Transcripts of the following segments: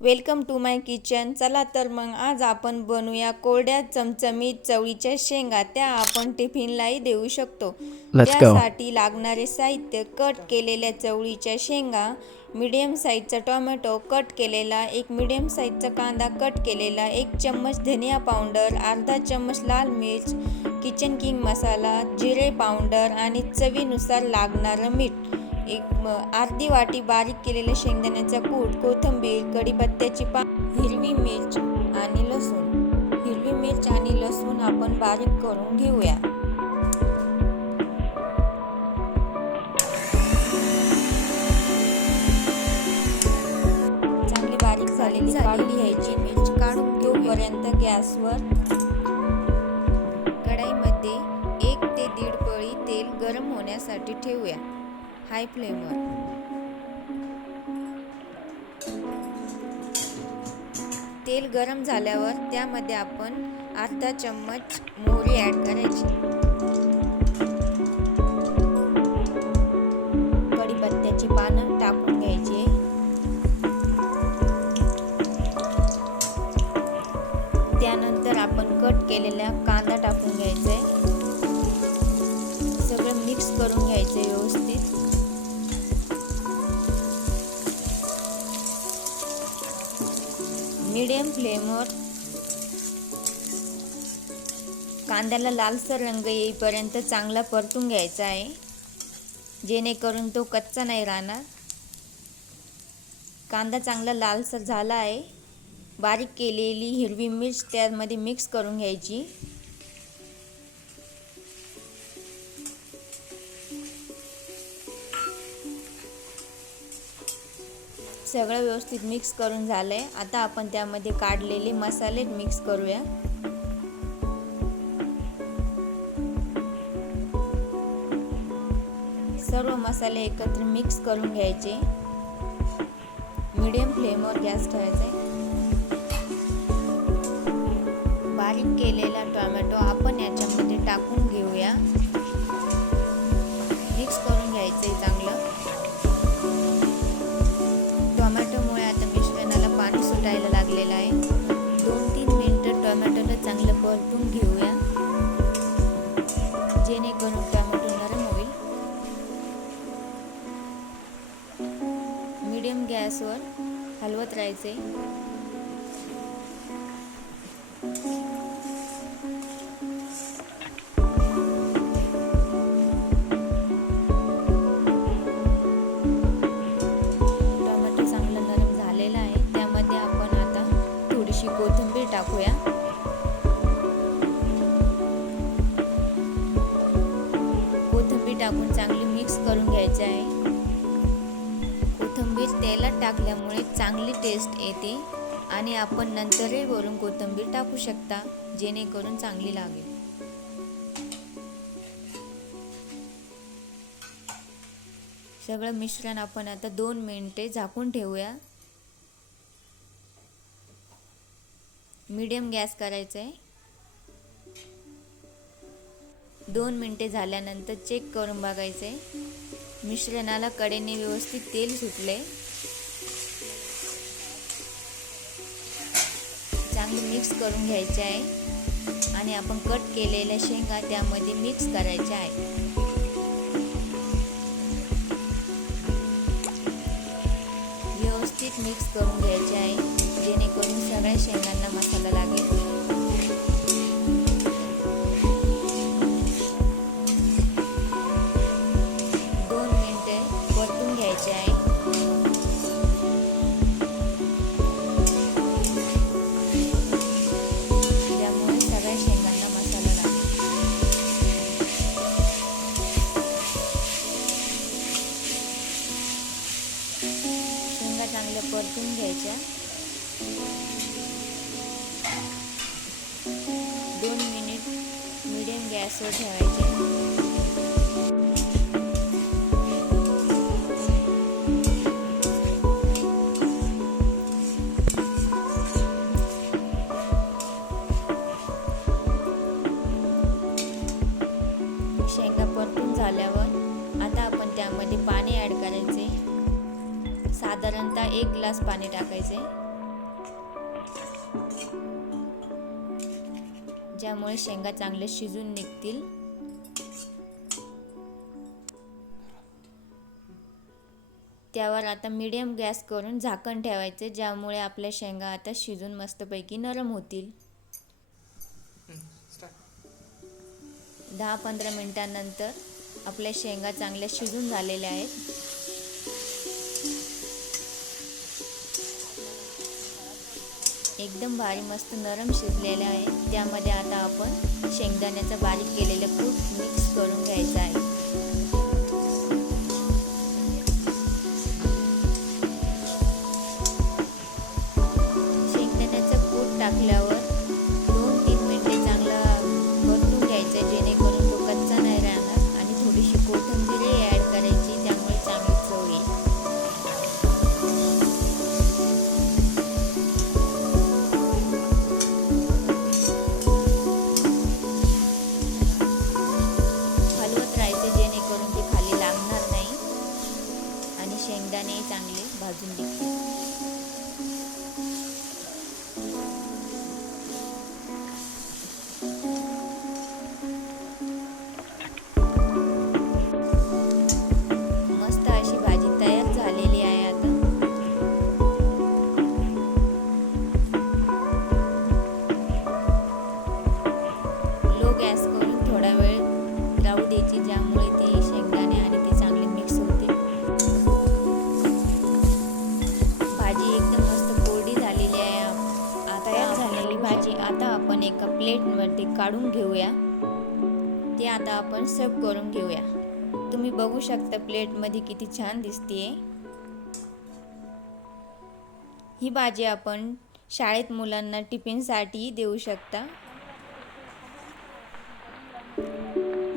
Welcome to my kitchen. चला तर मग आज आपण बनवूया कोरड्या चमचमीत चवळीच्या शेंगा. त्या आपण टिफिनलाही देऊ शकतो. Let's go. त्यासाठी लागणारे साहित्य: कट केलेल्या चवळीच्या शेंगा, मीडियम साईजचा टोमॅटो कट केलेला, एक मीडियम साईजचा कांदा कट केलेला, 1 चम्मच धनिया पावडर, अर्धा चम्मच लाल मिर्च, किचन किंग मसाला, जिरे पावडर आणि चवीनुसार लागणारं मीठ, अर्धी वाटी बारीक केलेले शेंगदाण्याचा कूट, कोथिंबीर, कढीपत्त्याची हिरवी मिर्च आणि लसूण. हिरवी मिर्च आणि लसूण आपण बारीक करून घेऊया. चांगली बारीक झालेली काढून घ्यायची मिर्च काढून घेऊपर्यंत गॅसवर कढईमध्ये 1 ते 1.5 पळी तेल गरम होण्यासाठी ठेवूया. हाय फ्लेमवर. तेल गरम झाल्यावर त्यामध्ये आपण अर्धा चम्मच मोहरी ॲड करायची. कढीपत्त्याची पानं टाकून घ्यायची. त्यानंतर आपण कट केलेला कांदा टाकून घ्यायचा आहे. सगळं मिक्स करून घ्यायचं व्यवस्थित. मीडियम फ्लेमवर कांद्याला लालसर रंग येईपर्यंत चांगला परतून घ्यायचा आहे, जेणेकरून तो कच्चा नाही राहणार. कांदा चांगला लालसर झाला आहे. बारीक केलेली हिरवी मिर्च त्यामध्ये मिक्स करून घ्यायची. सगळं व्यवस्थित मिक्स करून झालंय. आता आपण त्यामध्ये काढलेले मसाले मिक्स करूया. सर्व मसाले एकत्र मिक्स करून घ्यायचे. मीडियम फ्लेमवर गॅस ठेवायचा आहे. बारीक केलेला टोमॅटो आपण याच्यामध्ये टाकून घेऊया. मिक्स करून घ्यायचंय चांगलं. टोमॅटोमुळे आता मिश्रणाला पाणी सुटायला लागलेलं आहे. 2-3 मिनिटं टोमॅटोला चांगलं परतून घेऊया, जेणेकरून टोमॅटो नरम होईल. मीडियम गॅसवर हलवत राहायचे. कोथिंबीर टाकूया. कोथिंबीर टाकून चांगली मिक्स करून घ्यायचे आहे. कोथिंबीर तेलात टाकल्यामुळे चांगली टेस्ट येते आणि आपण नंतरही वरून कोथिंबीर टाकू शकता, जेणेकरून चांगली लागेल. सगळं मिश्रण आपण आता 2 मिनिटे झाकून ठेवूया. मीडियम गॅस करायचा आहे. 2 मिनिटे झाल्यानंतर चेक करून बघायचं आहे. मिश्रणाला कडेने व्यवस्थित तेल सुटले. चांगली मिक्स करून घ्यायचे आहे आणि आपण कट केलेल्या शेंगा त्यामध्ये मिक्स करायच्या आहे. व्यवस्थित मिक्स करून घ्यायचे आहे, जेणेकरून सगळ्या शेंगांना मसाला लागेल. दोन मिनिटे परतून घ्यायचे आहे. त्यामुळे सगळ्या शेंगांना मसाला लागेल. शेंगा चांगल्या परतून घ्यायच्या. 2 मिनिट मीडियम गॅसवर ठेवायचे. शेंगा परतून झाल्यावर आता आपण त्यामध्ये पाणी ॲड करायचे. साधारणतः 1 ग्लास पाणी टाकायचे. ज्यामुळे शेंगा चांगले शिजून निघतील। त्यावर आता मीडियम गॅस करून झाकण ठेवायचे, ज्यामुळे आपल्या शेंगा आता शिजून मस्तपैकी नरम होतील। 10-15 मिनिटांनंतर आपल्या शेंगा चांगल्या शिजून झालेल्या आहेत। एकदम भारी मस्त नरम शिजलेल्या आहेत। त्यामध्ये आता आपण शेंगदाण्याचा बारीक केलेलं कूट मिक्स करून घ्यायचं आहे। टाकल्यावर 2-3 मिनिटे चांगला परतून घ्यायचं, जेणेकरून तो कच्चा नाही राहणार। आणि थोडीशी कोथिंबीर ॲड करायची, त्यामुळे चांगली चव येईल। हलवत राहायचे, जेणेकरून ते खाली लागणार नाही आणि शेंगदाणे चांगले भाजून निघतील। गॅस करून थोडा वेळ राहू द्यायची, ज्यामुळे ते शेंगदाणे आणि ते चांगले मिक्स होते। भाजी एकदम मस्त कोरडी झालेली आहे। आता तयार झालेली भाजी आता आपण एका प्लेटमध्ये काढून घेऊया। ते आता आपण सर्व करून घेऊया। तुम्ही बघू शकता प्लेटमध्ये किती छान दिसतेय। ही भाजी आपण शाळेत मुलांना टिफिनसाठी देऊ शकता।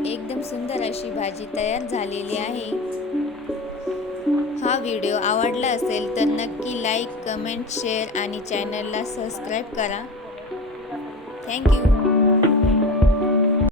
एकदम सुंदर अशी भाजी तयार झालेली आहे। हा व्हिडिओ आवडला असेल तर नक्की लाईक, कमेंट, शेअर आणि चॅनलला सबस्क्राईब करा। थँक्यू।